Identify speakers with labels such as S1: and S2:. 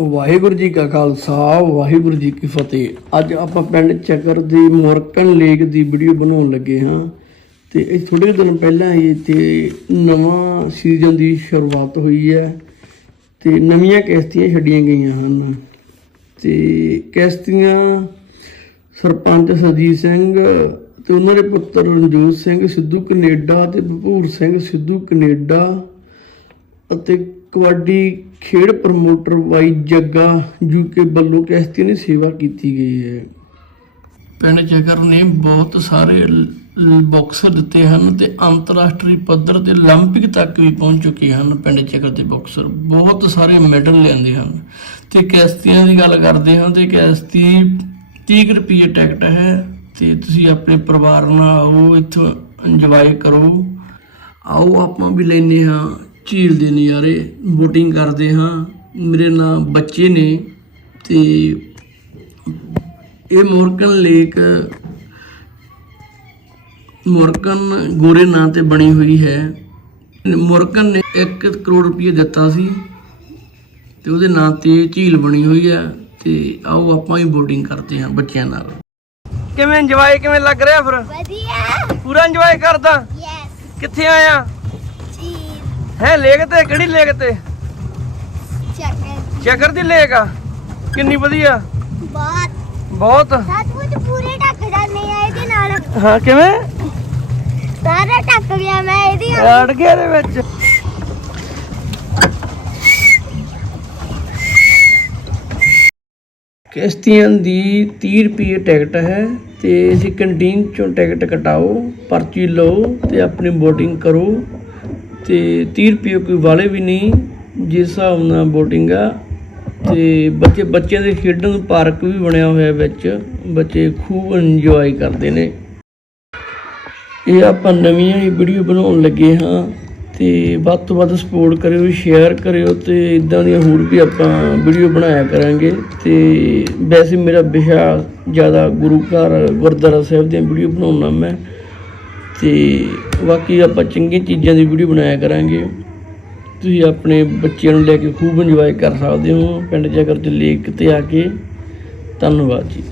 S1: ਵਾਹਿਗੁਰੂ ਜੀ ਕਾ ਖਾਲਸਾ, ਵਾਹਿਗੁਰੂ ਜੀ ਕੀ ਫਤਿਹ। ਅੱਜ ਆਪਾਂ ਪਿੰਡ ਚੱਕਰ ਦੀ ਮੁਰਕਨ ਲੇਕ ਦੀ ਵੀਡੀਓ ਬਣਾਉਣ ਲੱਗੇ ਹਾਂ। ਤੇ ਇਹ ਥੋੜੇ ਦਿਨ ਪਹਿਲਾਂ ਹੀ ਇੱਥੇ ਨਵਾਂ ਸੀਜ਼ਨ ਦੀ ਸ਼ੁਰੂਆਤ ਹੋਈ ਹੈ ਤੇ ਨਵੀਆਂ ਕਿਸ਼ਤੀਆਂ ਛੱਡੀਆਂ ਗਈਆਂ ਹਨ। ਤੇ ਕਿਸ਼ਤੀਆਂ ਸਰਪੰਚ ਸਜੀਤ ਸਿੰਘ ਤੇ ਉਹਨਾਂ ਦੇ ਪੁੱਤਰ ਰਣਜੋਤ ਸਿੰਘ ਸਿੱਧੂ ਕੈਨੇਡਾ ਤੇ ਭਪੂਰ ਸਿੰਘ ਸਿੱਧੂ ਕੈਨੇਡਾ ਅਤੇ ਕਬੱਡੀ ਖੇਡ ਪ੍ਰਮੋਟਰ ਵਾਈ ਜੱਗਾ ਯੂਕੇ ਵੱਲੋਂ ਕਿਸ਼ਤੀ ਦੀ ਸੇਵਾ ਕੀਤੀ ਗਈ ਹੈ ਪਿੰਡ ਜਗਰ ਨੇ ਬਹੁਤ ਸਾਰੇ ਬਾਕਸਰ ਦਿੱਤੇ ਹਨ ਤੇ ਅੰਤਰਰਾਸ਼ਟਰੀ ਪੱਧਰ ਤੇ 올림픽 ਤੱਕ ਵੀ ਪਹੁੰਚ ਚੁੱਕੇ ਹਨ ਪਿੰਡ ਜਗਰ ਦੇ ਬਾਕਸਰ ਬਹੁਤ ਸਾਰੇ ਮੈਡਲ ਲੈਂਦੇ ਹਨ ਤੇ ਕਿਸ਼ਤੀਆਂ ਦੀ ਗੱਲ ਕਰਦੇ ਹਾਂ ਤੇ ਕਿਸ਼ਤੀ 30 ਕੁ ਰੁਪਏ ਟਿਕਟ ਹੈ ਤੇ ਤੁਸੀਂ ਆਪਣੇ ਪਰਿਵਾਰ ਨਾਲ ਆਓ ਇੱਥੋਂ ਇੰਜੋਏ ਕਰੋ ਆਓ ਆਪਾਂ ਵੀ ਲੈਨੇ ਹਾਂ ਝੀਲ ਦੇ ਨਜ਼ਾਰੇ ਬੋਟਿੰਗ ਕਰਦੇ ਹਾਂ। ਮੇਰੇ ਨਾਲ ਬੱਚੇ ਨੇ ਤੇ ਇਹ ਮੋਰਕਨ ਲੇਕ ਮੋਰਕਨ ਗੋਰੇ ਨਾਂ ਤੇ ਬਣੀ ਹੋਈ ਹੈ। ਮੋਰਕਨ ਨੇ 1 ਕਰੋੜ ਰੁਪਏ ਦਿੱਤਾ ਸੀ ਤੇ ਉਹਦੇ ਨਾਂ ਤੇ ਝੀਲ ਬਣੀ ਹੋਈ ਹੈ ਤੇ ਆਓ ਆਪਾਂ ਵੀ ਬੋਟਿੰਗ ਕਰਦੇ ਹਾਂ ਬੱਚਿਆਂ ਨਾਲ। ਕਿਵੇਂ ਇੰਜੋਏ ਕਿਵੇਂ ਲੱਗ ਰਿਹਾ ਫਿਰ?
S2: ਵਧੀਆ।
S1: ਪੂਰਾ ਇੰਜੋਏ ਕਰਦਾ?
S2: ਯੈਸ
S1: ਕਿੱਥੇ ਆਇਆ? ਹੈ ਲੇਕ ਤੇ ਕਿਹੜੀ ਲੇਕ ਤੇ?
S2: ਚੱਕਰ
S1: ਚੱਕਰ ਦੀ ਲੇਕ ਆ? ਕਿੰਨੀ ਵਧੀਆ।
S2: ਬਹੁਤ।
S1: ਬਹੁਤ?
S2: ਸੱਚਮੁੱਚ ਪੂਰੇ ਢੱਕ ਜਾਂਦੇ ਆ ਇਹਦੇ ਨਾਲ।
S1: ਹਾਂ ਕਿਵੇਂ?
S2: ਸਾਰਾ ਢੱਕ ਗਿਆ ਮੈਂ ਇਹਦੇ
S1: ਅੜ ਗਿਆ ਦੇ ਵਿੱਚ। ਕਿਸ਼ਤੀਆਂ ਦੀ 30 ਰੁਪਏ ਟਿਕਟ ਹੈ ਤੇ ਅਸੀਂ ਕੰਟੀਨ ਚੋਂ ਟਿਕਟ ਕਟਾਓ ਪਰਚੀ ਲਓ ਤੇ ਆਪਣੀ ਬੋਟਿੰਗ ਕਰੋ। ਤੇ 30 ਰੁਪਏ ਕੋਈ ਵਾਲੇ ਵੀ ਨਹੀਂ, ਜਿਸ ਹਿਸਾਬ ਨਾਲ ਬੋਟਿੰਗ ਆ। ਤੇ ਬੱਚੇ, ਬੱਚਿਆਂ ਦੇ ਖੇਡਣ ਪਾਰਕ ਵੀ ਬਣਿਆ ਹੋਇਆ ਵਿੱਚ, ਬੱਚੇ ਖੂਬ ਇੰਜੋਏ ਕਰਦੇ ਨੇ। ਇਹ ਆਪਾਂ ਨਵੀਆਂ ਹੀ ਵੀਡੀਓ ਬਣਾਉਣ ਲੱਗੇ ਹਾਂ, ਤੇ ਵੱਧ ਤੋਂ ਵੱਧ ਸਪੋਰਟ ਕਰਿਓ ਸ਼ੇਅਰ ਕਰਿਓ, ਤੇ ਇਦਾਂ ਦੀਆਂ ਹੋਰ ਵੀ ਆਪਾਂ ਵੀਡੀਓ ਬਣਾਇਆ ਕਰਾਂਗੇ। ਤੇ ਵੈਸੇ ਮੇਰਾ ਵਿਸ਼ਾ ਜ਼ਿਆਦਾ ਗੁਰੂ ਘਰ, ਗੁਰਦੁਆਰਾ ਸਾਹਿਬ ਦੀਆਂ ਵੀਡੀਓ ਬਣਾਉਣਾ ਮੈਂ। ਤੇ ਬਾਕੀ ਆਪਾਂ ਚੰਗੀਆਂ ਚੀਜ਼ਾਂ ਦੀ ਵੀਡੀਓ ਬਣਾਇਆ ਕਰਾਂਗੇ। ਤੁਸੀਂ ਆਪਣੇ ਬੱਚਿਆਂ ਨੂੰ ਲੈ ਕੇ ਖੂਬ ਇੰਜੋਏ ਕਰ ਸਕਦੇ ਹੋ। ਪਿੰਡ ਜਗਰ ਦੇ ਲੇਕ ਤੇ ਆ ਕੇ। ਧੰਨਵਾਦ ਜੀ।